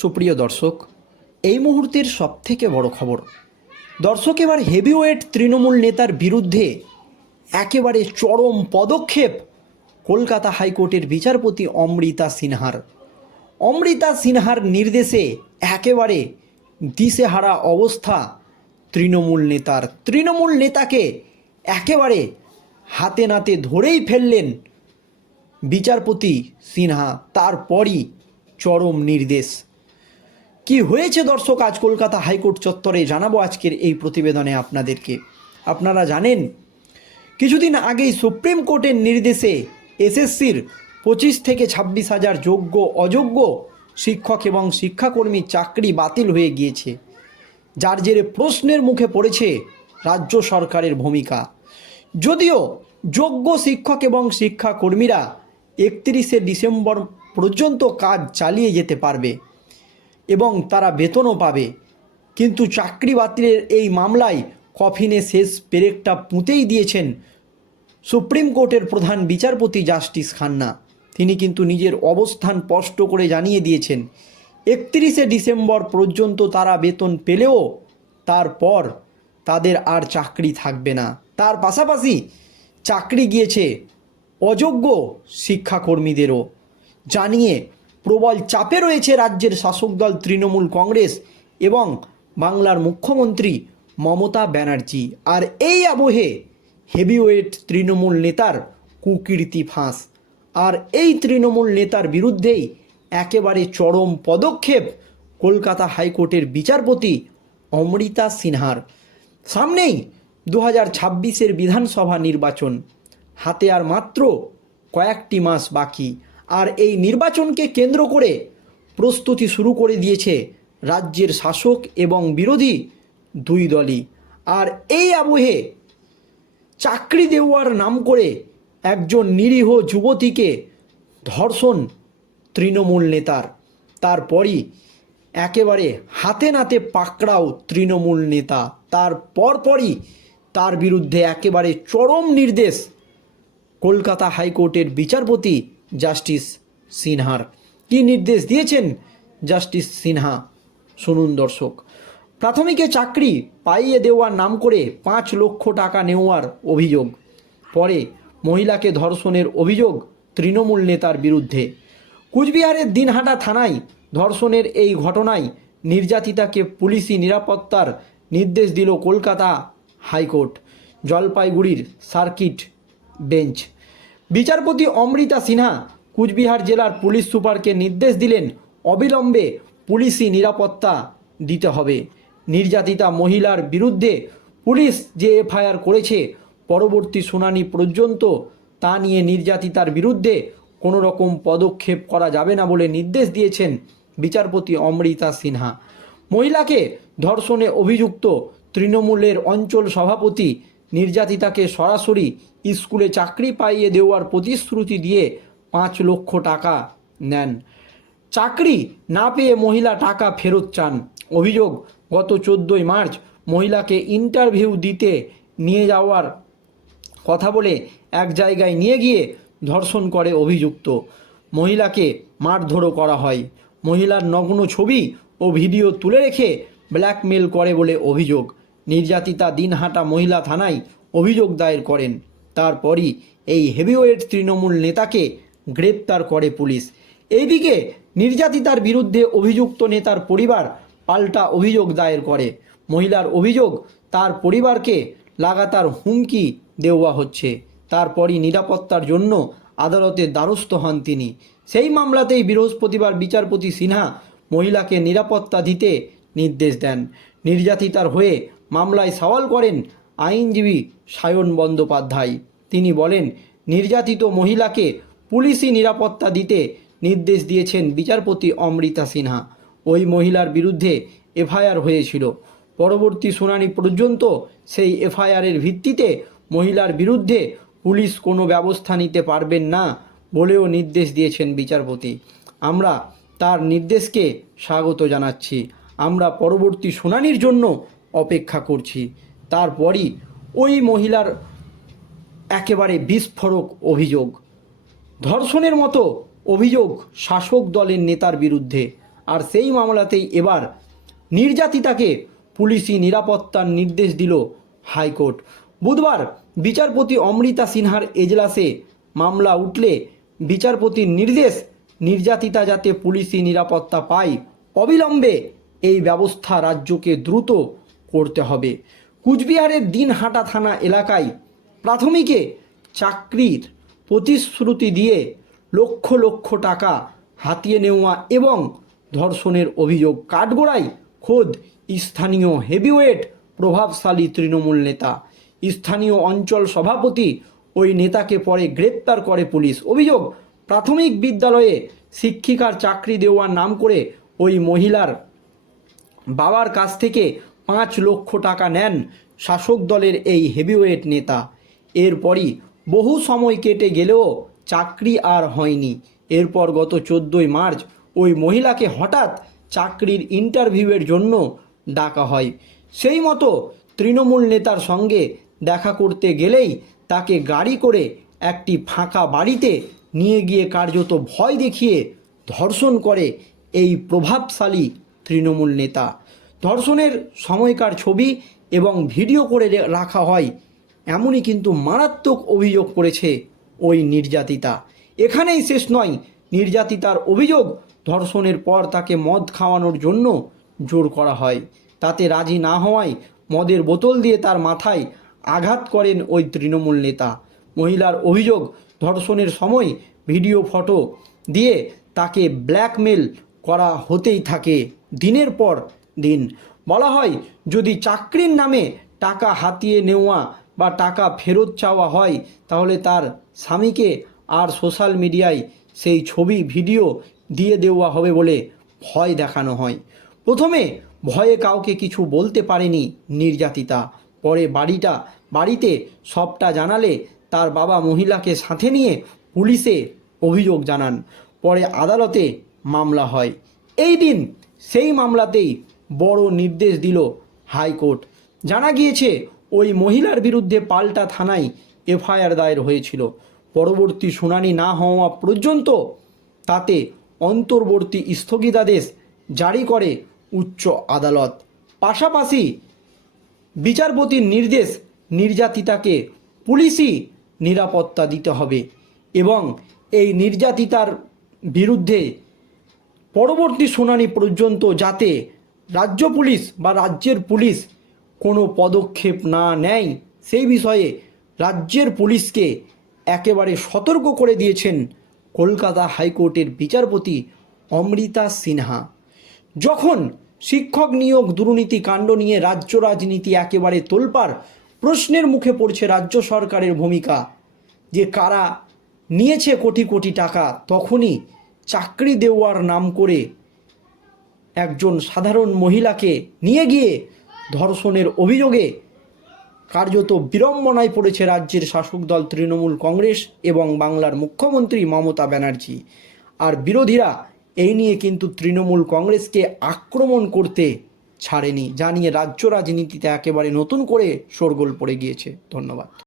সুপ্রিয় দর্শক, এই মুহূর্তের সবথেকে বড় খবর, দর্শক এবার হেভিওয়েট তৃণমূল নেতার বিরুদ্ধে একেবারে চরম পদক্ষেপ কলকাতা হাইকোর্টের বিচারপতি অমৃতা সিনহার। অমৃতা সিনহার নির্দেশে একেবারে দিশেহারা অবস্থা তৃণমূল নেতার। তৃণমূল নেতাকে একেবারে হাতে নাতে ধরেই ফেললেন বিচারপতি সিনহা, তারপরই চরম নির্দেশ। কি হয়েছে দর্শক? আজ কলকাতা হাইকোর্ট চত্বরে জানাব আজকের এই প্রতিবেদনে আপনাদেরকে। আপনারা জানেন, কিছুদিন আগেই সুপ্রিম কোর্টের নির্দেশে এসএসসির পঁচিশ থেকে ছাব্বিশ হাজার যোগ্য, অযোগ্য শিক্ষক এবং শিক্ষাকর্মীর চাকরি বাতিল হয়ে গিয়েছে, যার জেরে প্রশ্নের মুখে পড়েছে রাজ্য সরকারের ভূমিকা। যদিও যোগ্য শিক্ষক এবং শিক্ষাকর্মীরা একত্রিশে ডিসেম্বর পর্যন্ত কাজ চালিয়ে যেতে পারবে এবং তারা বেতনও পাবে। কিন্তু চাকরি বাতিলের এই মামলায় কফিনে শেষ পেরেকটা পুঁতেই দিয়েছেন সুপ্রিম কোর্টের প্রধান বিচারপতি জাস্টিস খান্না। তিনি কিন্তু নিজের অবস্থান স্পষ্ট করে জানিয়ে দিয়েছেন, একত্রিশে ডিসেম্বর পর্যন্ত তারা বেতন পেলেও তারপর তাদের আর চাকরি থাকবে না। তার পাশাপাশি চাকরি গিয়েছে অযোগ্য শিক্ষাকর্মীদেরও, জানিয়ে প্রবল চাপে রয়েছে রাজ্যের শাসক দল তৃণমূল কংগ্রেস এবং বাংলার মুখ্যমন্ত্রী মমতা ব্যানার্জি। আর এই আবহে হেভিওয়েট তৃণমূল নেতার কুকীর্তি ফাঁস। আর এই তৃণমূল নেতার বিরুদ্ধেই একেবারে চরম পদক্ষেপ কলকাতা হাইকোর্টের বিচারপতি অমৃতা সিনহার। সামনেই দু হাজার ছাব্বিশের বিধানসভা নির্বাচন। হাতে আর মাত্র কয়েকটি মাস বাকি। আর এই নির্বাচনকে কেন্দ্র করে প্রস্তুতি শুরু করে দিয়েছে রাজ্যের শাসক এবং বিরোধী দুই দলই। আর এই আবহে চাকরি দেওয়ার নাম করে একজন নিরীহ যুবতীকে ধর্ষণ তৃণমূল নেতার। তারপরই একেবারে হাতে নাতে পাকড়াও তৃণমূল নেতা। তার পরপরই তার বিরুদ্ধে একেবারে চরম নির্দেশ কলকাতা হাইকোর্টের বিচারপতি জাস্টিস সিনহার। কী নির্দেশ দিয়েছেন জাস্টিস সিনহা? শুনুন দর্শক। প্রাথমিকে চাকরি পাইয়ে দেওয়ার নাম করে পাঁচ লক্ষ টাকা নেওয়ার অভিযোগ। পরে মহিলাকে ধর্ষণের অভিযোগ তৃণমূল নেতার বিরুদ্ধে। কুচবিহারের দিনহাটা থানায় ধর্ষণের এই ঘটনায় নির্যাতিতাকে পুলিশি নিরাপত্তার নির্দেশ দিল কলকাতা হাইকোর্ট। জলপাইগুড়ির সার্কিট বেঞ্চ। বিচারপতি অমৃতা সিনহা কুচবিহার জেলার পুলিশ সুপারকে নির্দেশ দিলেন, অবিলম্বে পুলিশি নিরাপত্তা দিতে হবে। নির্যাতিতা মহিলার বিরুদ্ধে পুলিশ যে এফআইআর করেছে, পরবর্তী শুনানি পর্যন্ত তা নিয়ে নির্যাতিতার বিরুদ্ধে কোনো রকম পদক্ষেপ করা যাবে না বলে নির্দেশ দিয়েছেন বিচারপতি অমৃতা সিনহা। মহিলাকে ধর্ষণে অভিযুক্ত তৃণমূলের অঞ্চল সভাপতি নির্যাতিতাকে সরাসরি স্কুলে চাকরি পাইয়ে দেওয়ার প্রতিশ্রুতি দিয়ে পাঁচ লক্ষ টাকা নেন। চাকরি না পেয়ে মহিলা টাকা ফেরত চান। অভিযোগ, গত চোদ্দোই মার্চ মহিলাকে ইন্টারভিউ দিতে নিয়ে যাওয়ার কথা বলে এক জায়গায় নিয়ে গিয়ে ধর্ষণ করে অভিযুক্ত। মহিলাকে মারধরও করা হয়। মহিলার নগ্ন ছবি ও ভিডিও তুলে রেখে ব্ল্যাকমেল করে বলে অভিযোগ। নির্যাতিতা দিনহাটা মহিলা থানায় অভিযোগ দায়ের করেন। তারপরই এই হেভিওয়েট তৃণমূল নেতাকে গ্রেপ্তার করে পুলিশ। এইদিকে নির্যাতিতার বিরুদ্ধে অভিযুক্ত নেতার পরিবার পাল্টা অভিযোগ দায়ের করে। মহিলার অভিযোগ, তার পরিবারকে লাগাতার হুমকি দেওয়া হচ্ছে। তারপরই নিরাপত্তার জন্য আদালতের দ্বারস্থ হন তিনি। সেই মামলাতেই বৃহস্পতিবার বিচারপতি সিনহা মহিলাকে নিরাপত্তা দিতে নির্দেশ দেন। নির্যাতিতার হয়ে মামলায় সওয়াল করেন আইনজীবী সায়ন বন্দ্যোপাধ্যায়। তিনি বলেন, নির্যাতিত মহিলাকে পুলিশি নিরাপত্তা দিতে নির্দেশ দিয়েছেন বিচারপতি অমৃতা সিনহা। ওই মহিলার বিরুদ্ধে এফআইআর হয়েছিল। পরবর্তী শুনানি পর্যন্ত সেই এফআইআরের ভিত্তিতে মহিলার বিরুদ্ধে পুলিশ কোনো ব্যবস্থা নিতে পারবেন না বলেও নির্দেশ দিয়েছেন বিচারপতি। আমরা তার নির্দেশকে স্বাগত জানাচ্ছি। আমরা পরবর্তী শুনানির জন্য অপেক্ষা করছি। তারপরই ওই মহিলার একেবারে বিস্ফোরক অভিযোগ। ধর্ষণের মতো অভিযোগ শাসক দলের নেতার বিরুদ্ধে। আর সেই মামলাতেই এবার নির্যাতিতাকে পুলিশি নিরাপত্তার নির্দেশ দিল হাইকোর্ট। বুধবার বিচারপতি অমৃতা সিনহার এজলাসে মামলা উঠলে বিচারপতির নির্দেশ, নির্যাতিতা যাতে পুলিশি নিরাপত্তা পায়, অবিলম্বে এই ব্যবস্থা রাজ্যকে দ্রুত করতে হবে। কুচবিহারের দিনহাটা থানা এলাকায় প্রাথমিকে চাকরির প্রতিশ্রুতি দিয়ে লক্ষ লক্ষ টাকা হাতিয়ে নেওয়া এবং ধর্ষণের অভিযোগ। কাঠগোড়ায় খোদ স্থানীয় হেভিওয়েট প্রভাবশালী তৃণমূল নেতা। স্থানীয় অঞ্চল সভাপতি ওই নেতাকে পরে গ্রেপ্তার করে পুলিশ। অভিযোগ, প্রাথমিক বিদ্যালয়ে শিক্ষিকার চাকরি দেওয়ার নাম করে ওই মহিলার বাবার কাছ থেকে পাঁচ লক্ষ টাকা নেন শাসক দলের এই হেভিওয়েট নেতা। এরপরই বহু সময় কেটে গেলেও চাকরি আর হয়নি। এরপর গত চোদ্দোই মার্চ ওই মহিলাকে হঠাৎ চাকরির ইন্টারভিউয়ের জন্য ডাকা হয়। সেই মতো তৃণমূল নেতার সঙ্গে দেখা করতে গেলেই তাকে গাড়ি করে একটি ফাঁকা বাড়িতে নিয়ে গিয়ে কার্যত ভয় দেখিয়ে ধর্ষণ করে এই প্রভাবশালী তৃণমূল নেতা। ধর্ষণের সময়কার ছবি এবং ভিডিও করে রাখা হয়। এমনই কিন্তু মারাত্মক অভিযোগ করেছে ওই নির্যাতিতা। এখানেই শেষ নয়, নির্যাতিতার অভিযোগ ধর্ষণের পর তাকে মদ খাওয়ানোর জন্য জোর করা হয়। তাতে রাজি না হওয়ায় মদের বোতল দিয়ে তার মাথায় আঘাত করেন ওই তৃণমূল নেতা। মহিলার অভিযোগ, ধর্ষণের সময় ভিডিও ফটো দিয়ে তাকে ব্ল্যাকমেল করা হতেই থাকে। দিনের পর দিন। বলা হয়, যদি চাকরির নামে টাকা হাতিয়ে নেওয়া বা টাকা ফেরত চাওয়া হয়, তাহলে তার স্বামীকে আর সোশ্যাল মিডিয়ায় সেই ছবি, ভিডিও দিয়ে দেওয়া হবে বলে ভয় দেখানো হয়। প্রথমে ভয়ে কাউকে কিছু বলতে পারেনি নির্যাতিতা। পরে বাড়িটা, বাড়িতে সবটা জানালে তার বাবা মহিলাকে সাথে নিয়ে পুলিশে অভিযোগ জানান। পরে আদালতে মামলা হয়। এই দিন সেই মামলাতেই বড় নির্দেশ দিল হাইকোর্ট। জানা গিয়েছে, ওই মহিলার বিরুদ্ধে পাল্টা থানায় এফআইআর দায়ের হয়েছিল। পরবর্তী শুনানি না হওয়া পর্যন্ত তাতে অন্তর্বর্তী স্থগিতাদেশ জারি করে উচ্চ আদালত। পাশাপাশি বিচারপতির নির্দেশ নির্যাতিতাকে পুলিশি নিরাপত্তা দিতে হবে এবং এই নির্যাতিতার বিরুদ্ধে পরবর্তী শুনানি পর্যন্ত যাতে রাজ্য পুলিশ বা রাজ্যের পুলিশ কোনো পদক্ষেপ না নেয়, সেই বিষয়ে রাজ্যের পুলিশকে একেবারে সতর্ক করে দিয়েছেন কলকাতা হাইকোর্টের বিচারপতি অমৃতা সিনহা। যখন শিক্ষক নিয়োগ দুর্নীতি কাণ্ড নিয়ে রাজ্য রাজনীতি একেবারে তোলপাড়, প্রশ্নের মুখে পড়ছে রাজ্য সরকারের ভূমিকা যে কারা নিয়েছে কোটি কোটি টাকা, তখনই চাকরি দেওয়ার নাম করে একজন সাধারণ মহিলাকে নিয়ে গিয়ে ধর্ষণের অভিযোগে কার্যত বিড়ম্বনায় পড়েছে রাজ্যের শাসক দল তৃণমূল কংগ্রেস এবং বাংলার মুখ্যমন্ত্রী মমতা ব্যানার্জি। আর বিরোধীরা এই নিয়ে কিন্তু তৃণমূল কংগ্রেসকে আক্রমণ করতে ছাড়েনি, জানিয়ে রাজ্য রাজনীতিতে একেবারে নতুন করে শোরগোল পড়ে গিয়েছে। ধন্যবাদ।